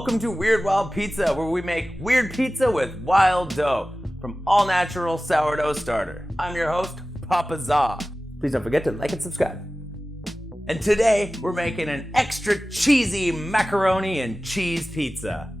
Welcome to Weird Wild Pizza, where we make weird pizza with wild dough from all natural sourdough starter. I'm your host, Papa Za. Please don't forget to like and subscribe. And today we're making an extra cheesy macaroni and cheese pizza.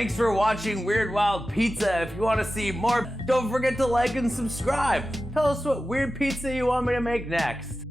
Thanks for watching Weird Wild Pizza. If you want to see more, don't forget to like and subscribe. Tell us what weird pizza you want me to make next.